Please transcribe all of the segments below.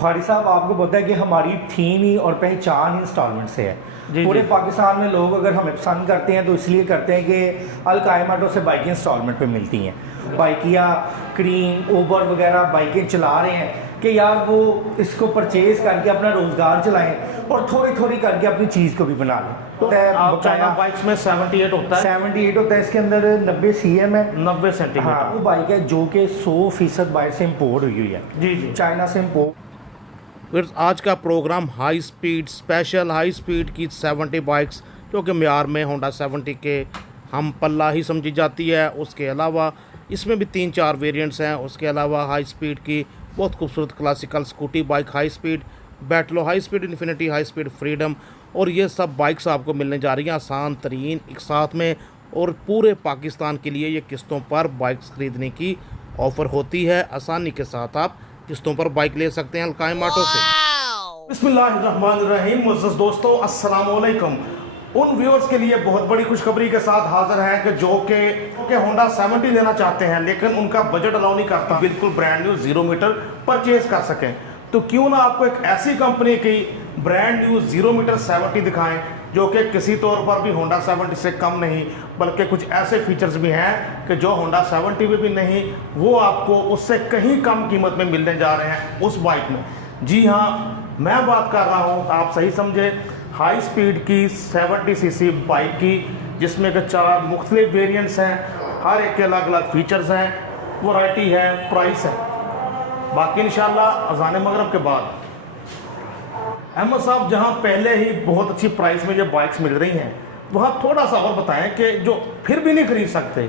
बुखारी साहब, आपको पता है कि हमारी थीम ही और पहचान इंस्टॉलमेंट से है। पूरे पाकिस्तान में लोग अगर हमें पसंद करते हैं तो इसलिए करते हैं कि अल कायम ऑटो से बाइकें इंस्टॉलमेंट पे मिलती हैं। बाइकिया, क्रीम, ऊबर वगैरह बाइकें चला रहे हैं कि यार वो इसको परचेज़ करके अपना रोज़गार चलाएं और थोड़ी थोड़ी करके अपनी चीज़ को भी बना लें। तो चाइना बाइक्स में 78 होता है, 78 होता है, इसके अंदर 90 CM है, 90 सेंटीमीटर। हाँ, वो बाइक है जो कि 100% बाइक से इम्पोर्ट हुई है। जी जी, चाइना से इम्पोर्ट। आज का programme high speed special high speed की 70 बाइक्स जो कि म्यार में होंडा 70 के हम पल्ला ही समझी जाती है। उसके अलावा इसमें भी 3-4 वेरिएंट्स हैं। उसके अलावा हाई स्पीड की बहुत खूबसूरत classical scooty bike, high speed बैटलो, high speed infinity, high speed freedom, और ये सब बाइक्स आपको मिलने जा रही हैं आसान तरीन एक साथ में। और पूरे पाकिस्तान के लिए ये किस्तों पर बाइक्स ख़रीदने की ऑफ़र होती है। आसानी के साथ आप किस्तों पर बाइक ले सकते हैं अल कायम ऑटो से। बिस्मिल्लाहिर्रहमानिर्रहीम। मुअज़्ज़ज़ दोस्तों, अस्सलाम वालेकुम। उन व्यूअर्स के लिए बहुत बड़ी खुशखबरी के साथ हाजिर हैं कि जो कि होंडा 70 लेना चाहते हैं लेकिन उनका बजट अलाउ नहीं करता बिल्कुल ब्रांड न्यू 0 मीटर परचेज कर सकें। तो क्यों ना आपको एक ऐसी कंपनी की ब्रांड न्यू 0 मीटर 70 दिखाएं जो कि किसी तौर पर भी होंडा 70 से कम नहीं, बल्कि कुछ ऐसे फीचर्स भी हैं कि जो होंडा 70 में भी नहीं, वो आपको उससे कहीं कम कीमत में मिलने जा रहे हैं उस बाइक में। जी हाँ, मैं बात कर रहा हूँ, आप सही समझे, हाई स्पीड की 70 सीसी बाइक की, जिसमें कि 4 मुख्तलिफ वेरिएंट्स हैं, हर एक के अलग अलग फीचर्स हैं, वैरायटी है, प्राइस है। बाकी इंशाल्लाह अज़ान मगरिब के बाद अहमद साहब जहां पहले ही बहुत अच्छी प्राइस में जो बाइक्स मिल रही हैं वहां थोड़ा सा और बताएं कि जो फिर भी नहीं खरीद सकते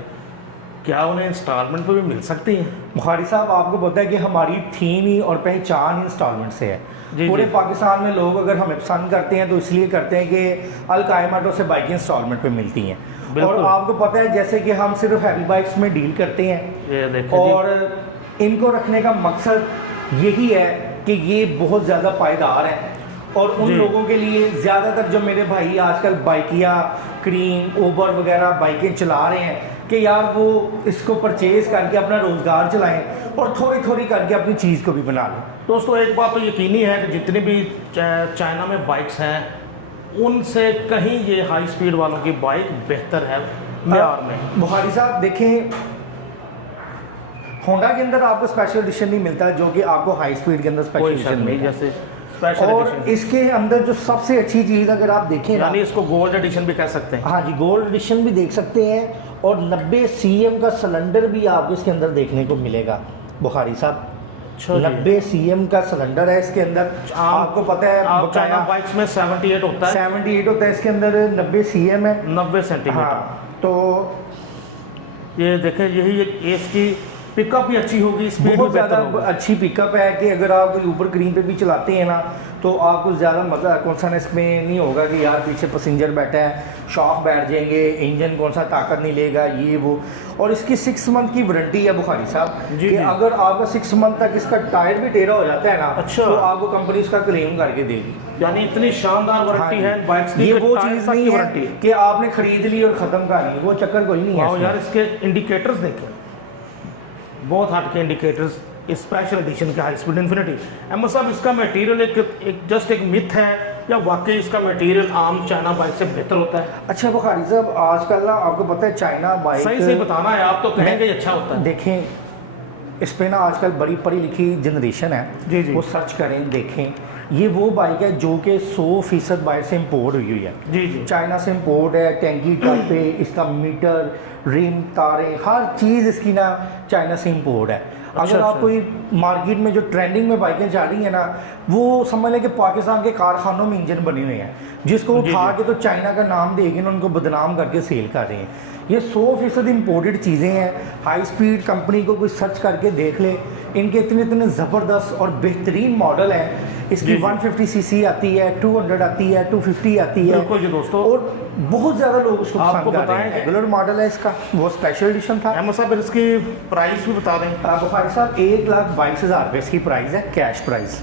क्या उन्हें इंस्टॉलमेंट पे भी मिल सकती हैं। बुखारी साहब, आपको पता है कि हमारी थीम ही और पहचान इंस्टॉलमेंट से है। पूरे पाकिस्तान में लोग अगर हमें पसंद करते हैं तो इसलिए करते हैं कि अल कायम ऑटो से बाइकें इंस्टॉलमेंट पे मिलती हैं। और आपको पता है जैसे कि हम सिर्फ हैवी बाइक्स में डील करते हैं और इनको रखने का मकसद यही है कि ये बहुत ज़्यादा पायदार है और उन लोगों के लिए ज़्यादातर जो मेरे भाई आजकल बाइकिया, क्रीम, ऊबर वगैरह बाइकें चला रहे हैं कि यार वो इसको परचेज़ करके अपना रोज़गार चलाएं और थोड़ी थोड़ी करके अपनी चीज़ को भी बना लें। दोस्तों, एक बात तो यकीनी है कि जितनी भी चाइना में बाइक्स हैं उनसे कहीं ये हाई स्पीड वालों की बाइक बेहतर है म्यार में। बुखारी साहब देखें, होंडा के अंदर आपको स्पेशल एडिशन नहीं मिलता जो कि आपको हाई स्पीड के अंदर स्पेशल एडिशन मिलता है। जैसे और इसके अंदर जो सबसे अच्छी चीज़ अगर आप देखें, यानी इसको गोल्ड एडिशन भी कह सकते हैं। हाँ जी, गोल्ड एडिशन भी देख सकते हैं और 90 CM का सिलेंडर भी आपको इसके अंदर देखने को मिलेगा बुखारी साहब। 90 CM का सिलेंडर है इसके अंदर। आपको पता है चाइना बाइक्स में 78 होता है, 78 होता है, इसके अंदर 90 CM है, 90 सेंटीमीटर। हाँ, तो ये देखें, यही इसकी पिकअप भी अच्छी होगी, स्पीड बहुत ज़्यादा अच्छी पिकअप है कि अगर आप कोई ऊपर ग्रीन पे भी चलाते हैं ना तो आपको ज़्यादा मज़ा कौन सा इसमें नहीं होगा कि यार पीछे पैसेंजर बैठा है, शॉक बैठ जाएंगे, इंजन कौन सा ताकत नहीं लेगा, ये वो। और इसकी 6 मंथ की वारंटी है बुखारी साहब कि अगर आपका 6 मंथ तक इसका टायर भी टेढ़ा हो जाता है ना, अच्छा, तो आपको कंपनी इसका क्लेम करके देगी। यानी इतनी शानदार वारंटी है बाइक्स की। ये वो चीज़ नहीं है कि आपने खरीद ली और ख़त्म कर ली, वो चक्कर कोई नहीं है यार। इसके इंडिकेटर्स देखें, बहुत हट के इंडिकेटर्स, स्पेशल एडिशन का हाई स्पीड इन्फिनिटी। अहमद साहब, इसका मटेरियल एक जस्ट एक मिथ है या वाकई इसका मटेरियल आम चाइना बाइक से बेहतर होता है? अच्छा बुखारी साहब, आजकल ना आपको पता है चाइना बाइक सही बताना है, आप तो कहेंगे अच्छा होता है। देखें, इस पे ना आजकल बड़ी पढ़ी लिखी जनरेशन है जी जी, वो सर्च करें, देखें, ये वो बाइक है जो कि 100% बाइक से इम्पोर्ट हुई है। जी जी, चाइना से इम्पोर्ट है। टैंकी टप पे इसका मीटर, रिम, तारे, हर चीज़ इसकी ना चाइना से इम्पोर्ट है। अगर आप कोई मार्केट में जो ट्रेंडिंग में बाइकें जा रही हैं ना, वो समझ लें कि पाकिस्तान के कारखानों में इंजन बने हुए हैं जिसको उठा के तो चाइना का नाम देके ना उनको बदनाम करके सेल कर रहे हैं। ये 100% इम्पोर्टेड चीज़ें हैं। हाई स्पीड कंपनी को कोई सर्च करके देख ले, इनके इतने इतने ज़बरदस्त और बेहतरीन मॉडल हैं। इसकी 150 सीसी आती है, 200 आती है, 250 आती है। बिल्कुल जी दोस्तों, और बहुत ज़्यादा लोग उसको आपको पसंद कर रहे हैं। रेगुलर मॉडल है इसका, वो स्पेशल एडिशन था। अहमद साहब, इसकी प्राइस भी बता दें। बुखारी साहब, 1,22,000 रुपये इसकी प्राइस है, कैश प्राइस,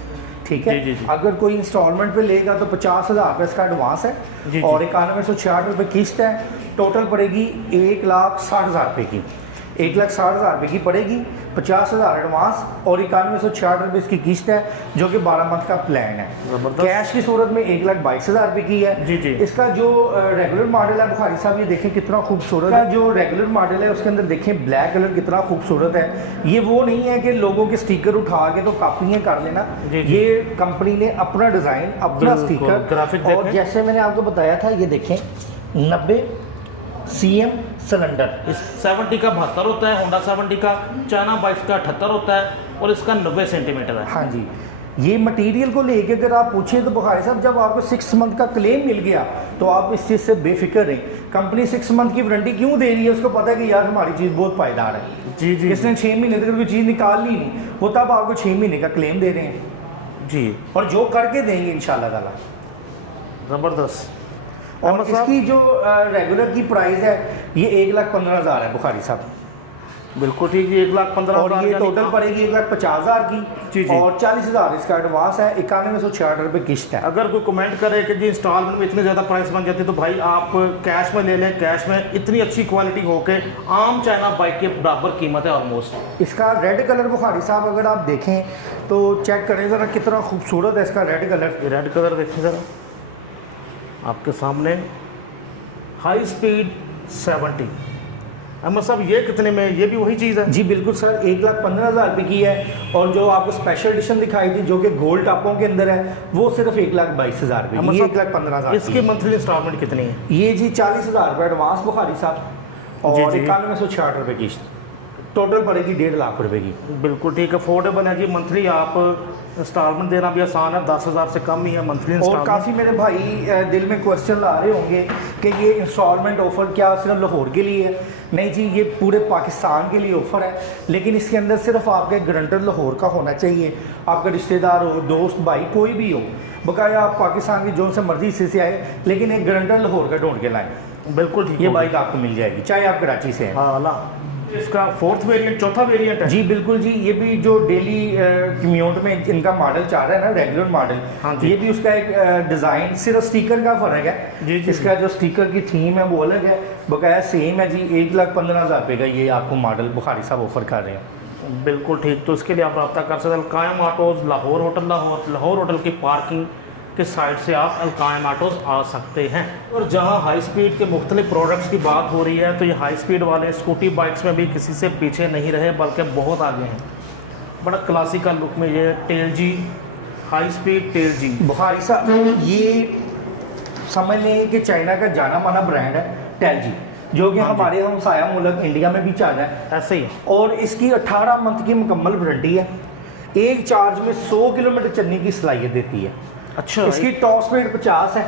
ठीक है। जी जी, अगर कोई इंस्टॉलमेंट पे लेगा तो 50,000 रुपये इसका एडवांस है जी, और 9166 रुपये किस्त है। टोटल पड़ेगी 1,60,000 रुपये की, 1,60,000 रुपये की पड़ेगी। 50,000 एडवांस और 9166 रुपये इसकी किस्त है, जो कि 12 मंथ का प्लान है। ज़बरदस्त। कैश की सूरत में 1,22,000 रुपये की है। जी जी। इसका जो रेगुलर मॉडल है बुखारी साहब, ये देखें कितना खूबसूरत है। जो रेगुलर मॉडल है उसके अंदर देखें ब्लैक कलर कितना खूबसूरत है। ये वो नहीं है कि लोगों के स्टिकर उठा के तो कापियाँ कर लेना, जी जी। ये कंपनी ने अपना डिज़ाइन, अपना बिल्कुल, स्टिकर, ग्राफिक और देखें। जैसे मैंने आपको बताया था, ये देखें 90 CM सिलेंडर। इस 70 का 72 होता है, होंडा 70 का, चाइना बाइक्स का 78 होता है और इसका 90 सेंटीमीटर है। हाँ जी, ये मटेरियल को लेके अगर आप पूछें तो बुखारी साहब, जब आपको 6 मंथ का क्लेम मिल गया तो आप इस चीज़ से बेफिक्र रहें। कंपनी 6 मंथ की वारंटी क्यों दे रही है? उसको पता है कि यार हमारी चीज़ बहुत पायदार है। जी जी। इसने 6 महीने तक कोई चीज़ निकाल ली नहीं, वो तब आपको 6 महीने का क्लेम दे रहे हैं जी, और जो करके देंगे इंशाल्लाह ताला। ज़बरदस्त। और इसकी जो रेगुलर की प्राइस है ये 1,15,000 है बुखारी साहब। बिल्कुल ठीक है, 1,15,000 और ये टोटल पड़ेगी 1,50,000 की। जी जी। और 40,000 इसका एडवांस है, 9166 रुपये किस्त है। अगर कोई कमेंट करे कि जी इंस्टॉलमेंट में इतनी ज़्यादा प्राइस बन जाती है, तो भाई आप कैश में ले लें। कैश में इतनी अच्छी क्वालिटी होके आम चाइना बाइक के बराबर कीमत है ऑलमोस्ट। इसका रेड कलर बुखारी साहब अगर आप देखें तो चेक करें ज़रा कितना खूबसूरत है इसका रेड कलर। ये रेड कलर देखें ज़रा आपके सामने, हाई स्पीड 70। अहमद साहब ये कितने में? ये भी वही चीज़ है? जी बिल्कुल सर, 1,15,000 रुपये की है। और जो आपको स्पेशल एडिशन दिखाई थी जो कि गोल्ड टापों के अंदर है, वो सिर्फ 1,22,000 रुपये, ये 1,15,000। इसकी मंथली इंस्टॉलमेंट कितनी है? ये जी 40,000 रुपये एडवांस बुखारी साहब और 9166 रुपये किस्त, टोटल पड़ेगी 1.5 लाख रुपए की। बिल्कुल ठीक है, अफोर्डेबल है जी। मंथली आप इंस्टॉलमेंट देना भी आसान है, 10,000 से कम ही है मंथली और इंस्टॉलमेंट। काफ़ी मेरे भाई दिल में क्वेश्चन ला रहे होंगे कि ये इंस्टॉलमेंट ऑफ़र क्या सिर्फ लाहौर के लिए है? नहीं जी, ये पूरे पाकिस्तान के लिए ऑफ़र है, लेकिन इसके अंदर सिर्फ आपके गारंटर लाहौर का होना चाहिए। आपका रिश्तेदार हो, दोस्त, भाई, कोई भी हो, बकाया आप पाकिस्तान की जो से मर्जी हिस्से से आए, लेकिन एक गारंटर लाहौर का ढूंढ के लाएँ। बिल्कुल ठीक, ये बाइक आपको मिल जाएगी चाहे आप कराची से हैं। हाँ, इसका 4th वेरिएंट, चौथा वेरिएंट है? जी बिल्कुल जी, ये भी जो डेली कम्यूट में इनका मॉडल चाह रहा है ना, रेगुलर मॉडल, हाँ जी। ये भी उसका एक डिज़ाइन, सिर्फ स्टिकर का फ़र्क है। जी जी। इसका जो स्टिकर की थीम है वो अलग है, बकाया सेम है जी। 1,15,000 रुपये का ये आपको मॉडल बुखारी साहब ऑफर कर रहे हैं। बिल्कुल ठीक, तो इसके लिए आप रब्ता कर सकते हैं Alqaim autos, Lahore hotel, Lahore hotel की पार्किंग के साइड से आप अलकायम ऑटोज़ आ सकते हैं। और जहां हाई स्पीड के मुख्तलिफ प्रोडक्ट्स की बात हो रही है, तो ये हाई स्पीड वाले स्कूटी बाइक्स में भी किसी से पीछे नहीं रहे, बल्कि बहुत आगे हैं। बड़ा क्लासिकल लुक में ये tell G, high speed tell G. Bukhari साहब ये समझ लें कि चाइना का जाना माना ब्रांड है टेल जी, जो कि हमारे हमसाया मुल्क इंडिया में भी चल रहा है। ऐसे ही है। और इसकी 18 मंथ की मुकम्मल वारंटी है। एक चार्ज में 100 किलोमीटर चलने की सलाहियत देती है। अच्छा, इसकी टॉप स्पीड 50 है।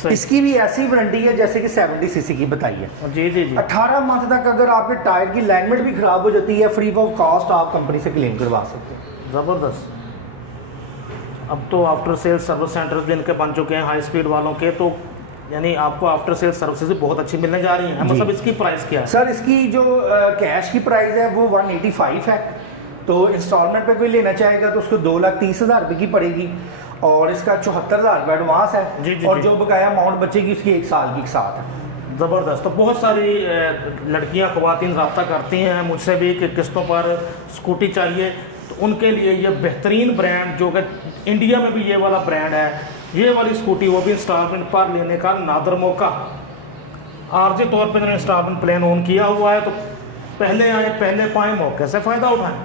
सही। इसकी भी ऐसी वारंटी है जैसे कि 70 सीसी की बताई है। जी जी जी। 18 मंथ तक अगर आपके टायर की लाइनमेंट भी खराब हो जाती है, फ्री ऑफ कॉस्ट आप कंपनी से क्लेम करवा सकते हैं। ज़बरदस्त। अब तो आफ्टर सेल सर्विस सेंटर्स भी इनके बन चुके हैं हाई स्पीड वालों के, तो यानी आपको आफ्टर सेल सर्विसेज भी बहुत अच्छी मिलने जा रही हैं। मतलब इसकी प्राइस क्या है? सर इसकी जो कैश की प्राइस है वो 185 है, तो इंस्टॉलमेंट पे कोई लेना चाहेगा तो उसको 2,30,000 रुपये की पड़ेगी। और इसका 74,000 रुपये एडवांस है। जी, जी, और जी। जो बकाया अमाउंट बचेगी उसकी 1 साल की साथ है। ज़बरदस्त। तो बहुत सारी लड़कियां, ख़वातीन रब्ता करती हैं मुझसे भी कि किस्तों पर स्कूटी चाहिए, तो उनके लिए ये बेहतरीन ब्रांड, जो कि इंडिया में भी ये वाला ब्रांड है, ये वाली स्कूटी, वो भी इंस्टॉलमेंट पर लेने का नादर मौका। आर्जी तौर पर इन्होंने इंस्टॉलमेंट प्लान ऑन किया हुआ है, तो पहले आए पहले पाएँ, मौके से फ़ायदा उठाएँ।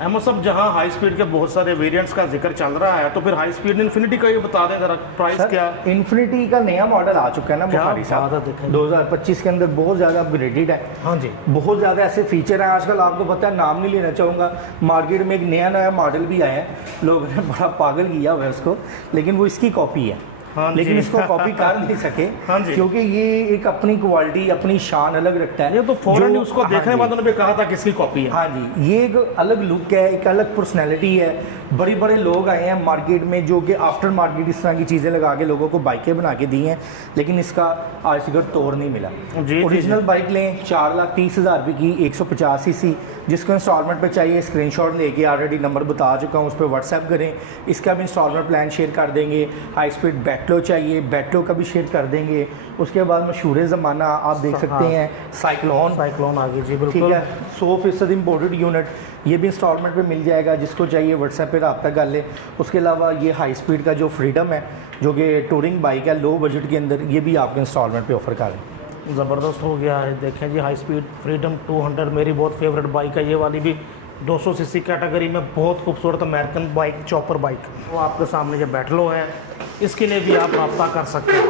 अहमद साहब, जहाँ हाई स्पीड के बहुत सारे वेरिएंट्स का जिक्र चल रहा है, तो फिर हाई स्पीड इन्फिनिटी का ये बता दें ज़रा, प्राइस क्या? इन्फिनिटी का नया मॉडल आ चुका है ना बुखारी साहब, 2025 के अंदर बहुत ज़्यादा अपग्रेडेड है। हाँ जी। बहुत ज़्यादा ऐसे फीचर हैं आजकल, आपको पता है, नाम नहीं लेना चाहूँगा। मार्केट में एक नया मॉडल भी आया है, लोगों ने बड़ा पागल किया हुआ है उसको, लेकिन वो इसकी कॉपी है। हाँ लेकिन जी। इसको कॉपी कर नहीं सके। हाँ जी। क्योंकि ये एक अपनी क्वालिटी, अपनी शान अलग रखता है। ये तो फौरन जो- उसको हाँ देखने जी। वालों ने भी कहा था किसकी कॉपी है। हाँ जी, ये एक अलग लुक है, एक अलग पर्सनैलिटी है। बड़े बड़े लोग आए हैं मार्केट में जो कि आफ्टर मार्केट इस तरह की चीज़ें लगा के लोगों को बाइकें बना के दी हैं, लेकिन इसका आज तक तोड़ नहीं मिला। जी, ओरिजिनल बाइक लें 4,30,000 रुपये की, 150 सीसी, जिसको इंस्टॉलमेंट पे चाहिए स्क्रीनशॉट लेके ऑलरेडी नंबर बता चुका हूँ, उस पर व्हाट्सएप करें। इसका भी इंस्टॉलमेंट प्लान शेयर कर देंगे। हाई स्पीड बैक बेटलो चाहिए, बेटलो का भी शेयर कर देंगे। उसके बाद मशहूर ज़माना आप देख सकते हैं साइक्लोन आ गई जी, ठीक बिल्कुल। है, 100% इम्पोर्टेड यूनिट, ये भी इंस्टॉलमेंट पे मिल जाएगा। जिसको चाहिए व्हाट्सएप पे रब्ता कर ले। उसके अलावा ये हाई स्पीड का जो फ्रीडम है, जो कि टूरिंग बाइक है लो बजट के अंदर, ये भी आपको इंस्टॉलमेंट पे ऑफर करें। ज़बरदस्त हो गया है। देखें जी, हाई स्पीड फ्रीडम 200 मेरी बहुत फेवरेट बाइक है। ये वाली भी 200 सीसी कैटेगरी में बहुत खूबसूरत अमेरिकन बाइक, चॉपर बाइक। वो आपके सामने जो बेटलो है, इसके लिए भी आप रब्ता कर सकते हैं।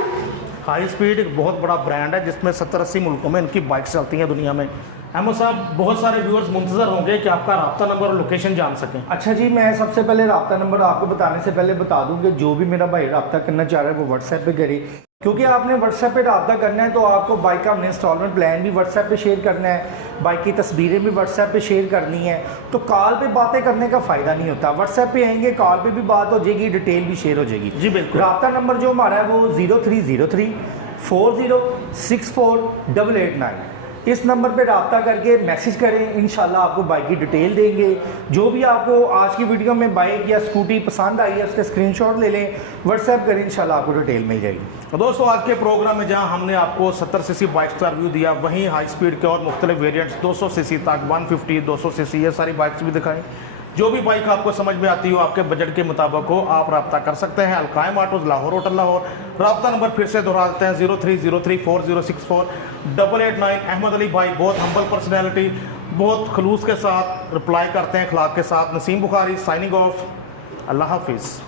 हाई स्पीड एक बहुत बड़ा ब्रांड है जिसमें 70-80 मुल्कों में इनकी बाइक्स चलती हैं दुनिया में। अहमद साहब, बहुत सारे व्यूअर्स मुंतज़र होंगे कि आपका रब्ता नंबर और लोकेशन जान सकें। अच्छा जी, मैं सबसे पहले रब्ता नंबर आपको बताने से पहले बता दूं कि जो भी मेरा भाई रब्ता करना चाह रहा है वो व्हाट्सएप पे करे, क्योंकि आपने व्हाट्सएप पे रब्ता करना है तो आपको बाइक का इंस्टॉलमेंट प्लान भी व्हाट्सएप पे शेयर करना है, बाइक की तस्वीरें भी व्हाट्सएप पे शेयर करनी है। तो कॉल पे बातें करने का फ़ायदा नहीं होता। व्हाट्सएप पे आएंगे, कॉल पे भी बात हो जाएगी, डिटेल भी शेयर हो जाएगी। जी बिल्कुल। रब्ता नंबर जो हमारा है वो 0303 4064 इस नंबर पे रब्ता करके मैसेज करें। इंशाल्लाह आपको बाइक की डिटेल देंगे। जो भी आपको आज की वीडियो में बाइक या स्कूटी पसंद आई है उसका स्क्रीनशॉट ले लें, व्हाट्सएप करें, इंशाल्लाह आपको डिटेल मिल जाएगी। तो दोस्तों, आज के प्रोग्राम में जहां हमने आपको 70 सीसी बाइक्स का रिव्यू दिया, वहीं हाई स्पीड के और मुख्तलिफ वेरिएंट्स 200 सीसी तक, 150, 200 सीसी, ये सारी बाइक्स भी दिखाएं। जो भी बाइक आपको समझ में आती हो, आपके बजट के मुताबिक हो, आप रब्ता कर सकते हैं। अलकायम ऑटोज, लाहौर होटल लाहौर। रब्ता नंबर फिर से दोहरा देते हैं, 03034064 अहमद अली भाई बहुत हम्बल पर्सनैलिटी, बहुत खलूस के साथ रिप्लाई करते हैं, अखलाक के साथ। Naseem Bukhari signing off. अल्लाह हाफिज़।